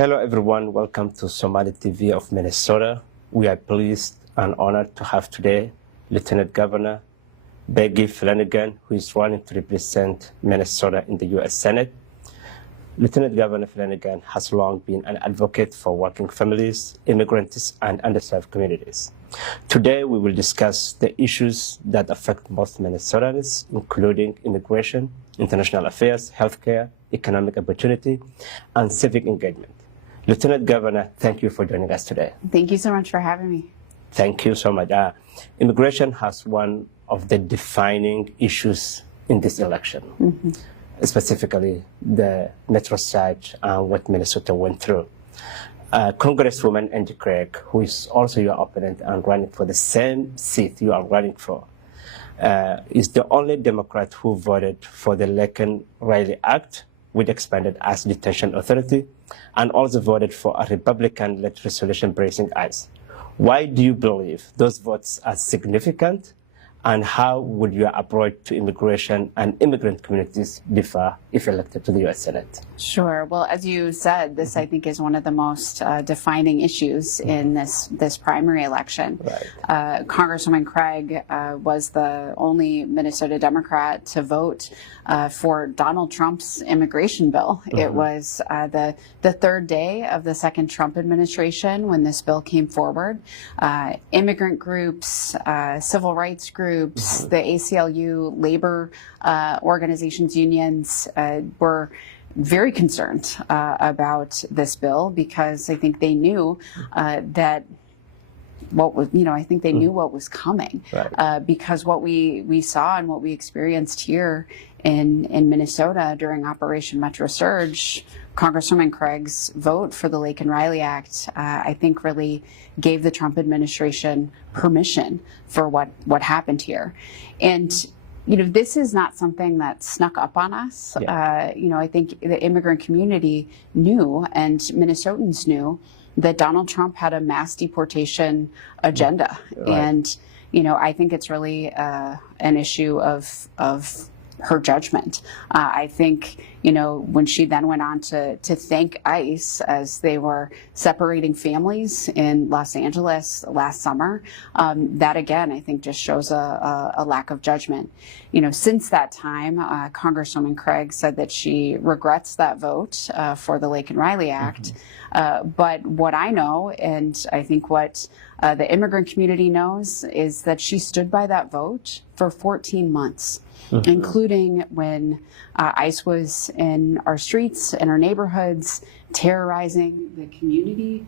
Hello everyone, welcome to Somali TV of Minnesota. We are pleased and honored to have today Lieutenant Governor Peggy Flanagan, who is running to represent Minnesota in the U.S. Senate. Lieutenant Governor Flanagan has long been an advocate for working families, immigrants, and underserved communities. Today we will discuss the issues that affect most Minnesotans, including immigration, international affairs, healthcare, economic opportunity, and civic engagement. Lieutenant Governor, thank you for joining us today. Thank you so much for having me. Thank you so much. Immigration has one of the defining issues in this election, specifically the Metro Side and what Minnesota went through. Congresswoman Angie Craig, who is also your opponent and running for the same seat you are running for, is the only Democrat who voted for the Laken-Riley Act, which expanded ICE detention authority, and also voted for a Republican-led resolution bracing ICE. Why do you believe those votes are significant, and how would your approach to immigration and immigrant communities differ if elected to the U.S. Senate? Sure. Well, as you said, this I think is one of the most defining issues in this primary election. Right. Congresswoman Craig was the only Minnesota Democrat to vote for Donald Trump's immigration bill. It was the third day of the second Trump administration when this bill came forward. Immigrant groups, civil rights groups, the ACLU, labor organizations, unions were very concerned about this bill because I think they knew that what was, I think they knew what was coming, Right. because what we saw and what we experienced here in Minnesota during Operation Metro Surge, Congresswoman Craig's vote for the Laken-Riley Act, I think really gave the Trump administration permission for what happened here. And this is not something that snuck up on us. Yeah. I think the immigrant community knew, and Minnesotans knew, that Donald Trump had a mass deportation agenda. Right. And, I think it's really an issue of her judgment. I think, when she then went on to thank ICE as they were separating families in Los Angeles last summer, that again, I think just shows a lack of judgment. Since that time, Congresswoman Craig said that she regrets that vote for the Laken-Riley Act. But what I know, and I think what the immigrant community knows, is that she stood by that vote for 14 months. Including when ICE was in our streets and our neighborhoods, terrorizing the community.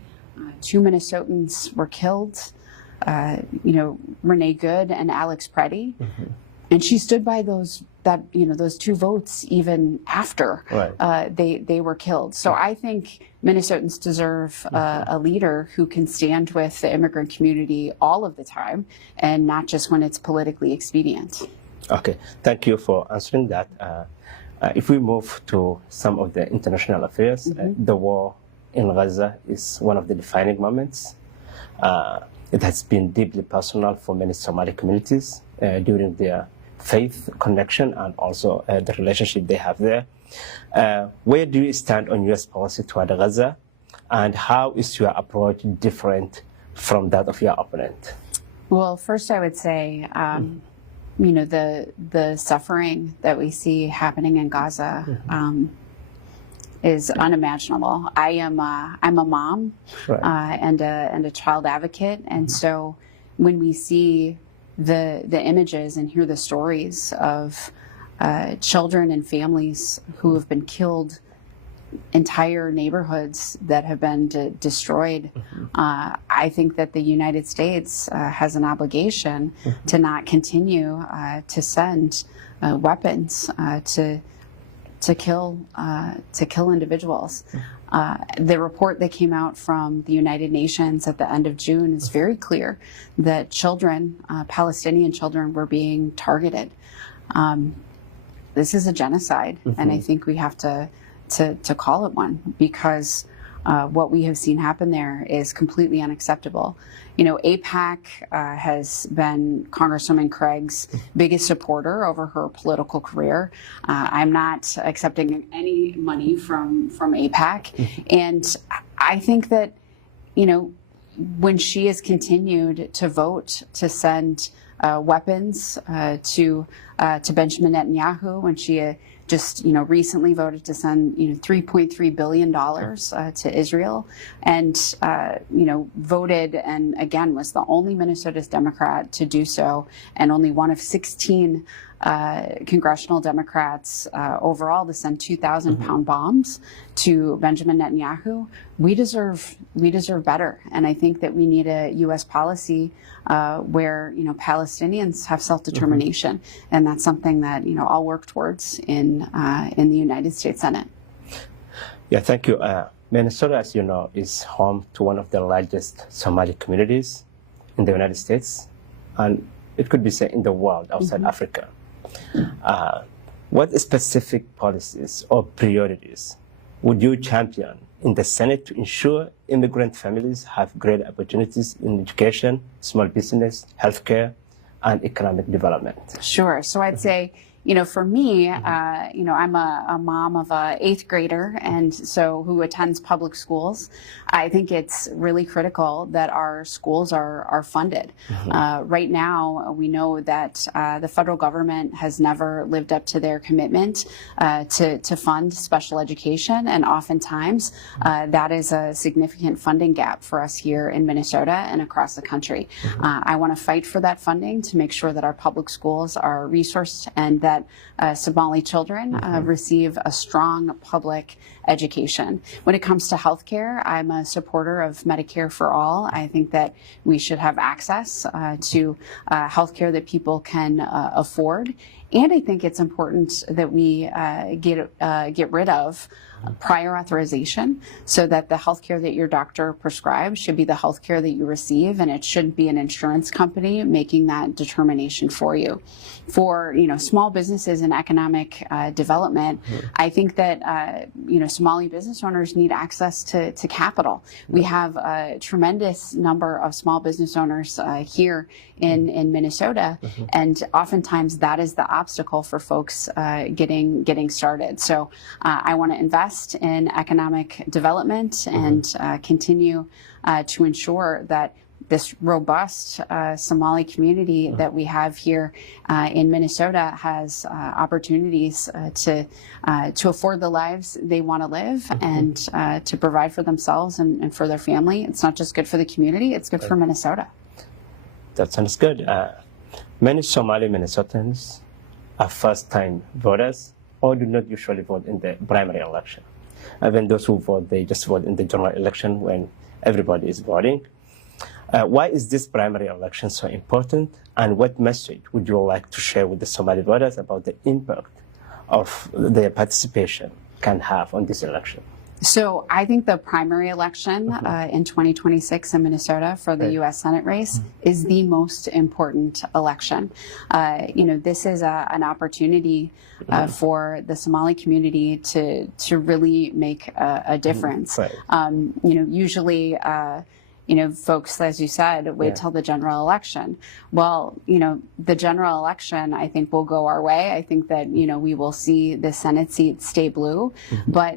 2 Minnesotans were killed, Renee Good and Alex Preddy. And she stood by those 2 votes even after they were killed. So I think Minnesotans deserve a leader who can stand with the immigrant community all of the time and not just when it's politically expedient. Okay, thank you for answering that. If we move to some of the international affairs, the war in Gaza is one of the defining moments. It has been deeply personal for many Somali communities during their faith connection and also the relationship they have there. Where do you stand on U.S. policy toward Gaza, and how is your approach different from that of your opponent? Well, first I would say, the suffering that we see happening in Gaza is unimaginable. I'm a mom and a child advocate, and so when we see the images and hear the stories of children and families who have been killed, entire neighborhoods that have been destroyed, I think that the United States has an obligation to not continue to send weapons to kill individuals. The report that came out from the United Nations at the end of June is very clear that children, Palestinian children, were being targeted. This is a genocide, and I think we have to call it one, because what we have seen happen there is completely unacceptable. You know, AIPAC has been Congresswoman Craig's biggest supporter over her political career. I'm not accepting any money from AIPAC. And I think that, you know, when she has continued to vote to send weapons to Benjamin Netanyahu, when she just, you know, recently voted to send, you know, $3.3 billion to Israel, and, you know, voted and again was the only Minnesota's Democrat to do so, and only one of 16 congressional Democrats overall to send 2,000-pound bombs to Benjamin Netanyahu. We deserve better, and I think that we need a U.S. policy where, you know, Palestinians have self-determination, and that's something that, you know, I'll work towards in the United States Senate. Yeah, thank you. Minnesota, as you know, is home to one of the largest Somali communities in the United States, and it could be said in the world outside Africa. What specific policies or priorities would you champion in the Senate to ensure immigrant families have great opportunities in education, small business, healthcare, and economic development? Sure. So I'd say, you know, for me, you know, I'm a mom of a 8th grader, and so who attends public schools. I think it's really critical that our schools are funded. Right now, we know that the federal government has never lived up to their commitment to fund special education, and oftentimes that is a significant funding gap for us here in Minnesota and across the country. I want to fight for that funding to make sure that our public schools are resourced and that Somali children receive a strong public education. When it comes to healthcare, I'm a supporter of Medicare for all. I think that we should have access to healthcare that people can afford. And I think it's important that we get rid of prior authorization, so that the healthcare that your doctor prescribes should be the healthcare that you receive, and it shouldn't be an insurance company making that determination for you. For, you know, small businesses and economic development, I think that you know, Somali business owners need access to capital. We have a tremendous number of small business owners here in Minnesota, and oftentimes that is the obstacle for folks getting started. So I want to invest in economic development and continue to ensure that this robust Somali community that we have here in Minnesota has opportunities to afford the lives they want to live and to provide for themselves and for their family. It's not just good for the community, it's good for Minnesota. That sounds good. Many Somali Minnesotans are first-time voters or do not usually vote in the primary election. Even those who vote, they just vote in the general election when everybody is voting. Why is this primary election so important, and what message would you like to share with the Somali voters about the impact of their participation can have on this election? So I think the primary election in 2026 in Minnesota for the U.S. Senate race is the most important election. You know, this is an opportunity for the Somali community to really make a difference. You know, usually, you know, folks, as you said, wait till the general election. Well, you know, the general election, I think, will go our way. I think that, you know, we will see the Senate seat stay blue, but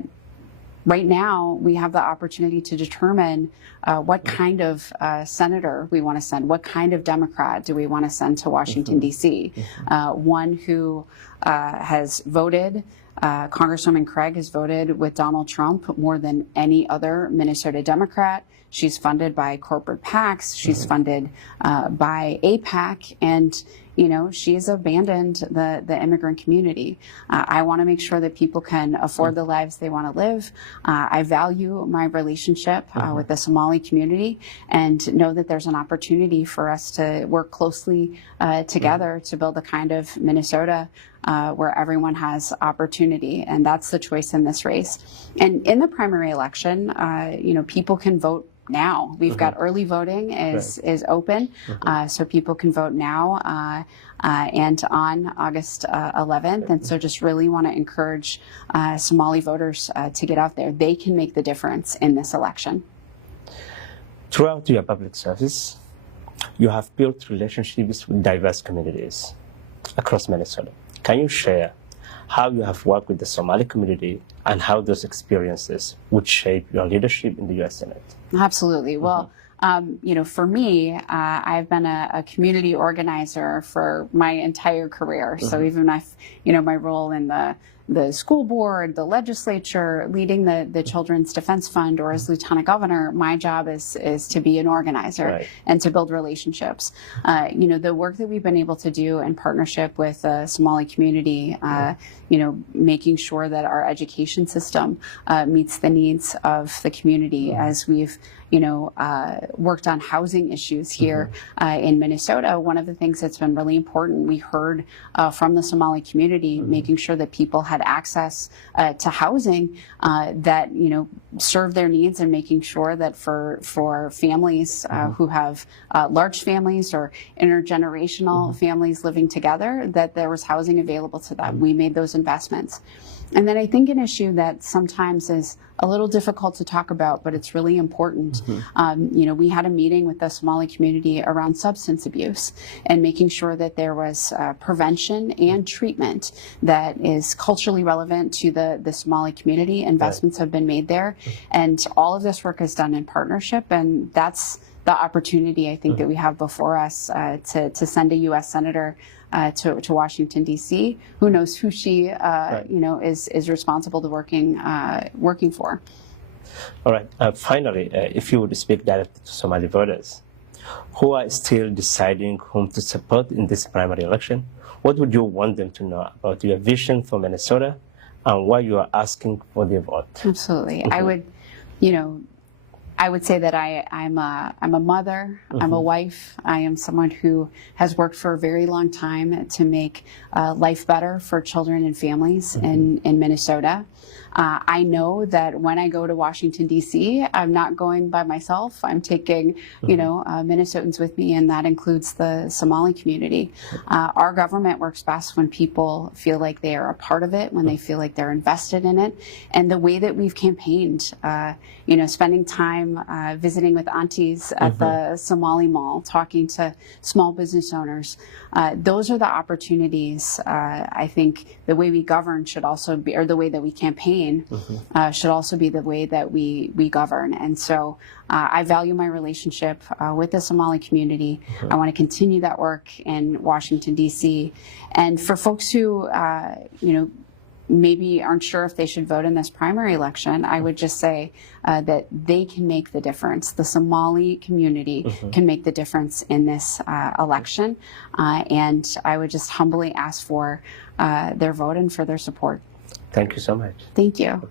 right now, we have the opportunity to determine what kind of senator we want to send, what kind of Democrat do we want to send to Washington, D.C. One who has voted, Congresswoman Craig has voted with Donald Trump more than any other Minnesota Democrat. She's funded by corporate PACs. She's funded by AIPAC, and you know, she's abandoned the immigrant community. I want to make sure that people can afford the lives they want to live. I value my relationship with the Somali community, and know that there's an opportunity for us to work closely together to build a kind of Minnesota where everyone has opportunity, and that's the choice in this race. And in the primary election, you know, people can vote now. We've got early voting is open, so people can vote now and on August 11th. And so just really want to encourage Somali voters to get out there. They can make the difference in this election. Throughout your public service, you have built relationships with diverse communities across Minnesota. Can you share how you have worked with the Somali community and how those experiences would shape your leadership in the U.S. Senate? Absolutely. Well, you know, for me, I've been a community organizer for my entire career. So even if, you know, my role in the school board, the legislature, leading the Children's Defense Fund, or as lieutenant governor, my job is to be an organizer and to build relationships. You know, the work that we've been able to do in partnership with the Somali community, you know, making sure that our education system meets the needs of the community as we've, you know, worked on housing issues here in Minnesota. One of the things that's been really important, we heard from the Somali community, making sure that people had access to housing that, you know, serve their needs, and making sure that for families who have large families or intergenerational families living together, that there was housing available to them. We made those investments. And then I think an issue that sometimes is a little difficult to talk about, but it's really important. You know, we had a meeting with the Somali community around substance abuse and making sure that there was prevention and treatment that is culturally relevant to the Somali community. Investments have been made there, and all of this work is done in partnership, and that's the opportunity I think that we have before us to send a U.S. Senator to Washington, D.C. Who knows who she, you know, is responsible to working for. All right. Finally, if you would speak directly to Somali voters who are still deciding whom to support in this primary election, what would you want them to know about your vision for Minnesota and why you are asking for their vote? Absolutely. I would, you know, I would say that I'm a mother, I'm a wife, I am someone who has worked for a very long time to make life better for children and families in Minnesota. I know that when I go to Washington, D.C., I'm not going by myself. I'm taking, you know, Minnesotans with me, and that includes the Somali community. Our government works best when people feel like they are a part of it, when they feel like they're invested in it. And the way that we've campaigned, you know, spending time visiting with aunties at the Somali Mall, talking to small business owners, those are the opportunities. I think the way we govern should also be, or the way that we campaign should also be the way that we govern. And so I value my relationship with the Somali community. I want to continue that work in Washington, D.C. And for folks who, you know, maybe aren't sure if they should vote in this primary election, I would just say that they can make the difference. The Somali community can make the difference in this election. And I would just humbly ask for their vote and for their support. Thank you so much. Thank you.